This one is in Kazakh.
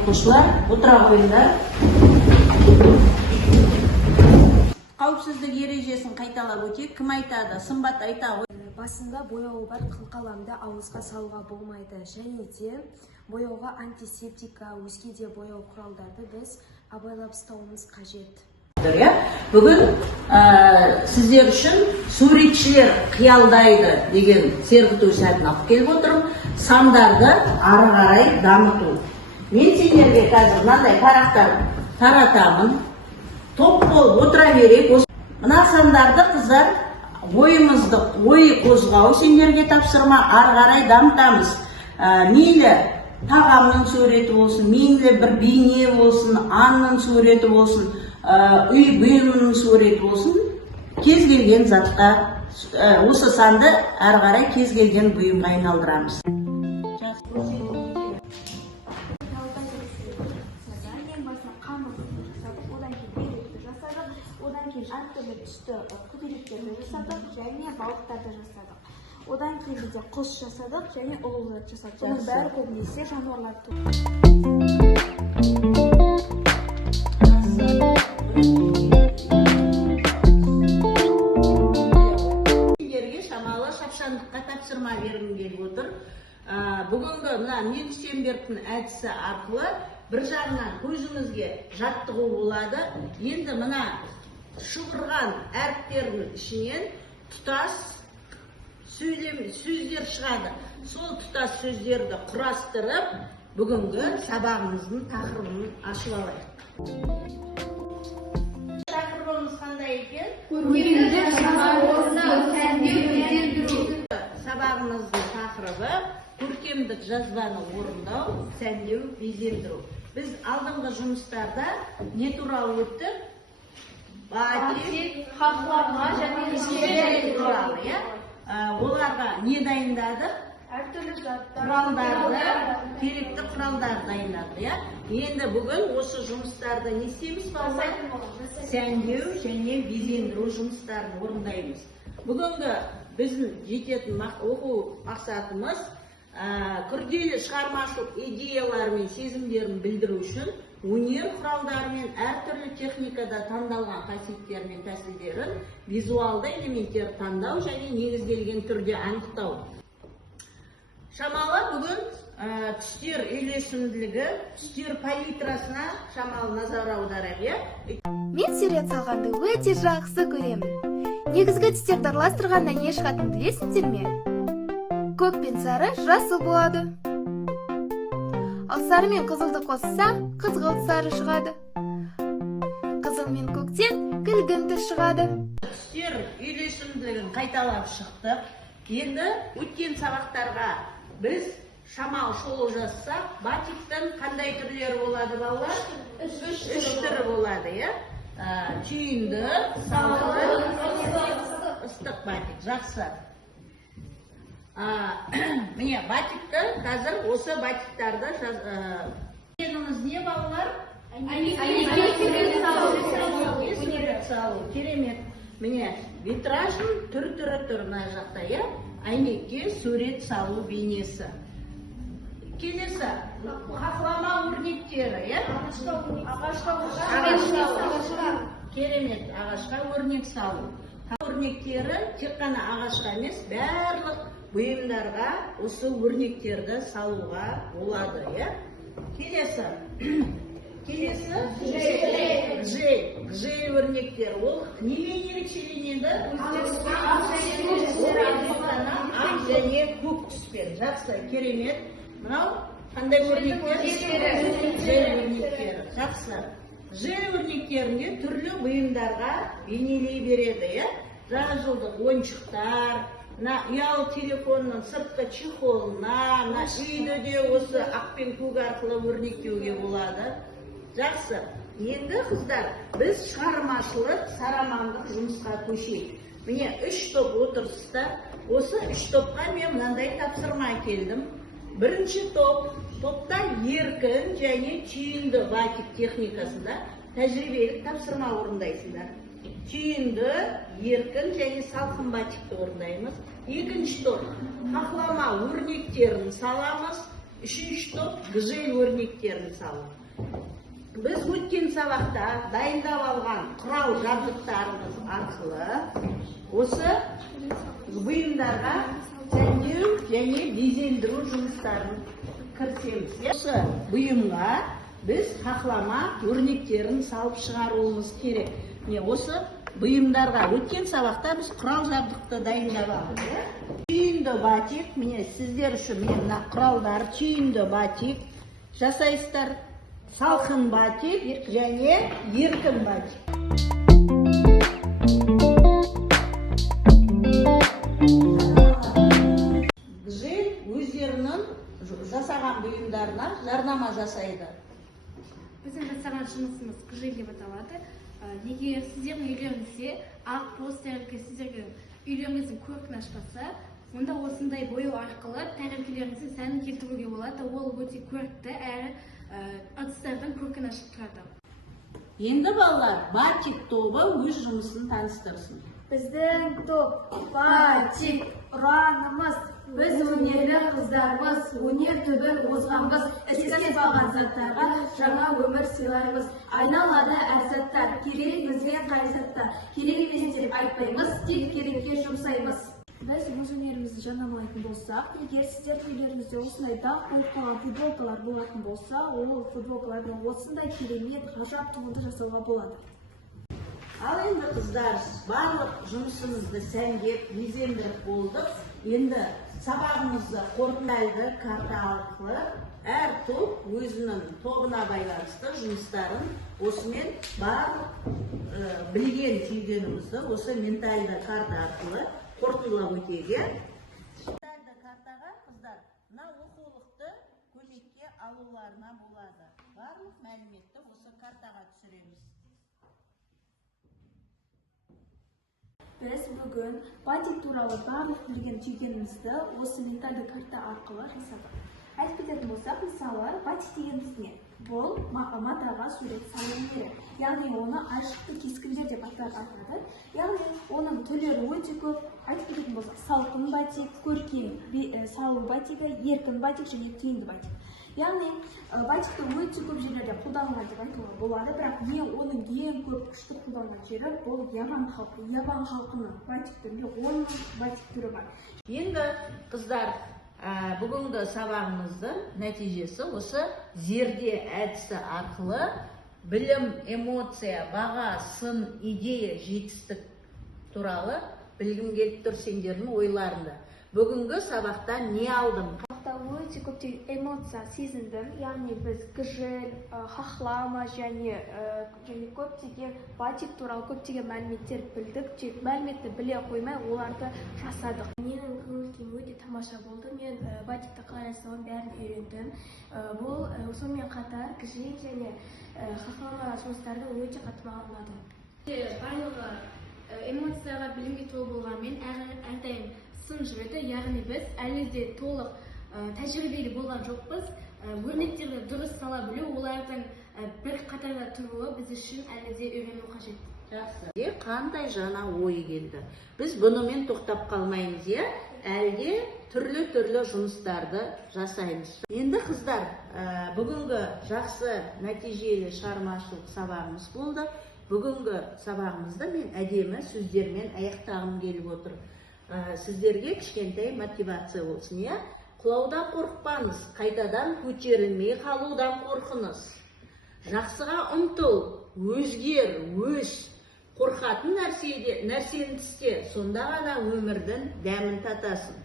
оқушылар, отыра қойыңдар. Қауіпсіздік ережесін қайталап өтейік. Кім айтады? Сымбат айта ғой. Басында бояуы бар қылқаламды ауызға салуға болмайды. Және де бояуға антисептика, өзге де бояу құралдарды біз абайлап ұстауымыз қажет. Бүгін сіздер үшін суретшілер қиялдайды деген сергіту сәтін алып келіп отырмын. Сандарды ары қарай дамыту. Мен сендерге қазір мынандай парақтар таратамын. Топ болып отыра берейік. Мына сандарды қыздар ой қозғау сендерге тапсырма, ары қарай дамытамыз. Мейлі тағамның суреті болсын, мейлі бір бейне болсын, анның суреті болсын, үй бұйымының суреті болсын, кез келген затқа осы санды ары қарай кез келген бұйымға айналдырамыз. Одан кейін әртүрлі түсті көбелектерді жасадық және балықтарды жасадық. Одан кейін бізде құс жасадық және ұлулы жасадық. Бұның бәрі көбінесе жануарлар Сендерге шамалы шапшаңдыққа тапсырма бергім келіп отыр. Бүгінгі мына Мюнхенбергтің әдісі арқылы бір жағынан көзімізге жаттығу болады. Енді мына шұбырған әріптердің ішінен тұтас сөздер шығады. Сол тұтас сөздерді құрастырып, бүгінгі сабағымыздың тақырыбын ашып алайық. Тақырыбымыз қандай екен? Сабағымыздың тақырыбы көркемдік жазбаны орындау, сәндеу, безендіру. Біз алдыңғы жұмыстарда не туралы өттік? Батик, хақлама және шеберлік туралы, оларға не дайындадық? әртүрлі заттар, Құралдарды, керекті құралдар дайындады. Енді бүгін осы жұмыстарды не істейміз балалар? Сәндеу және безендіру жұмыстарын орындаймыз. Бүгінгі біздің жететін оқу мақсатымыз күрделі шығармашылық идеялар мен сезімдерін білдіру үшін өнер құралдары мен әртүрлі техникада таңдалған қасиеттер мен тәсілдерін визуалды элементтер таңдау және негізделген түрде анықтау. Шамалы бүгін түстер үйлесімділігі, түстер палитрасына шамалы назар аударайық. Мен сурет салғанды өте жақсы көремін. Негізгі түстерді араластырғанда не шығатынын білесіңдер ме? Көк пен сары жасыл болады. Ал сары мен қызылды қосса, қызғылт сары шығады. Қызыл мен көктен күлгін түс шығады. Түстер үйлесімділігін қайталап шықтық. Енді өткен сабақтарға біз шамал шолу жазсақ, батиктің қандай түрлері болады балалар? Үш түрі болады, түйінді, салқын, ыстық батик. Жақсы. Міне батикті қазір осы батиктарды дегеніміз не балалар? Сурет салу. Керемет. Міне витраждың түрі мына жақта, әйнекке сурет салу бейнесі. Келесі хақлама өрнектері, ағашқа керемет, ағашқа өрнек салу. Өрнектері тек қана ағашқа емес, барлық бұйымдарға осы өрнектерді салуға болады. Келесі гжель өрнектер. Ол немен ерекшеленеді? Ақ және көк түспен. Жақсы, керемет. Мынау қандай өрнектер? Гжель өрнектері. Жақсы. Гжель өрнектерінде түрлі бұйымдарға бейнелей береді. Жаңа жылдық ойыншықтар, ұялы телефонның сыртқы чехолына, үйді де осы ақ пен көк арқылы өрнектеуге болады. Жақсы. Енді қыздар, біз шығармашылық, сарамандық жұмысқа көшейік. Міне 3 топ отырыста, осы 3 топқа мен мынандай тапсырма келдім. Бірінші топта еркін және түйінді батик техникасында тәжірибелік тапсырма орындайсыңдар. Түйінді, еркін және салқын батикті орындаймыз. Екінші топ, хақлама өрнектерін саламыз. Үшінші топ гжель өрнектерін салу. Біз өткен сабақта дайындап алған құрал жабдықтарымыз арқылы осы бұйымдарға сәндеу және безендіру жұмыстарын кірісеміз. Осы бұйымға біз хақлама өрнектерін салып шығаруымыз керек. Осы бұйымдарға өткен сабақта біз құрал жабдықты дайындап алдық. Түйінді батик, міне сіздер үшін мына құралдар түйінді батик жасайсыздар. Салқын батик және еркін батик. Гжель өздерінің жасаған бұйымдарына жарнама жасайды. Біздің жасаған жұмысымыз гжель деп аталады. Егер сіздердің үйлеріңізде ақ постерге сіздерге үйлеріңіздің көркін ашпаса, онда осындай бояу арқылы тәрелкелеріңіздің сәнін келтіруге болады. Ол өте көрікті әрі ыдыстардың көркін ашып тұрады. Енді балалар батик тобы өз жұмысын таныстырсын. Біздің топ батик ұранымыз, біз өнерлі қыздарымыз, өнер түбін озғанбыз, ескербаған заттарға жаңа өмір сыйлаймыз. Айналада әр заттар, керек бізге қай заттар, керек емес деп айтпаймыз, тек керекке жұмсаймыз. Біз өз өнерімізді жарнамалайтын болсақ, егер сіздердің үйлеріңізде осындай дақ болып қалған футболкалар болатын болса, ол футболкалардан осындай керемет, ғажап туынды жасауға болады. Ал енді қыздар, барлық жұмысымызды сәндеп, безендіріп болдық. Енді сабағымызды қорытындылайды карта арқылы. Әр топ өзінің тобына байланысты жұмыстарын осымен барлық білген түйгенімізді осы ментальды карта арқылы қорытындылап өтеді. Ментальды картаға қыздар, мына оқулықты көмекке алуларына болады. Барлық мәліметті осы картаға түсіреміз. Біз бүгін батик туралы барлық білген түйгенімізді осы ментальды карта арқылы жасадық. Айтып кететін болсақ, мысалы, батик дегеніміз не? Бұл матаға сурет салу өнері. Яғни оны айшықты кескіндер деп аталады. Яғни оның түрлері өте көп. Айтып кететін болсақ, салқын батик, көркем салу батигі, еркін батик және түйінді батик. Яғни батикті өте көп жерлерде қолданылған деп айтуға болады, бірақ оның ең көп күшті қолданған жері бұл Яван халқы. Яван халқының батик түрінде 10 батик түрі бар. Енді қыздар, бүгінгі сабағымыздың нәтижесі осы зерде әдісі арқылы білім, эмоция, баға, сын, идея, жетістік туралы білгім келіп тұр сендердің ойларында. Бүгінгі сабақта не алдым? Өте көптеген эмоция сезіндім, яғни біз гжель, хақлама және көптеген батик туралы көптеген мәліметтер білдік. Тек мәліметті біле қоймай, оларды жасадық. Менің көңіл-күйім өте тамаша болды. Мен батикті қалай жасауын бәрін үйрендім. Бұл сонымен қатар гжель және хақлама жұмыстарды өте қатты маған ұнады. Барлығы эмоцияға білімге толы болғанмен әрдайым сын жүреді. Яғни біз әлі де толық тәжірибелі болған жоқпыз. Өрнектерді дұрыс сала білу, олардың бір қатарда тұруы біз үшін әлі де үйрену қажет. Жақсы. Қандай жаңа ой келді? Біз бұнымен тоқтап қалмаймыз, әлде түрлі жұмыстарды жасаймыз. Енді қыздар, бүгінгі жақсы нәтижелі шығармашылық сабағымыз болды. Бүгінгі сабағымызды мен әдемі сөздермен аяқтағым келіп отыр. Сіздерге кішкентай мотивация болсын, Құлаудан қорықпаңыз, қайтадан көтерілмей қалудан қорқыңыз. Жақсыға ұмтыл, өзгер, өс, қорқатын нәрсені істе, сонда ғана өмірдің дәмін татасың.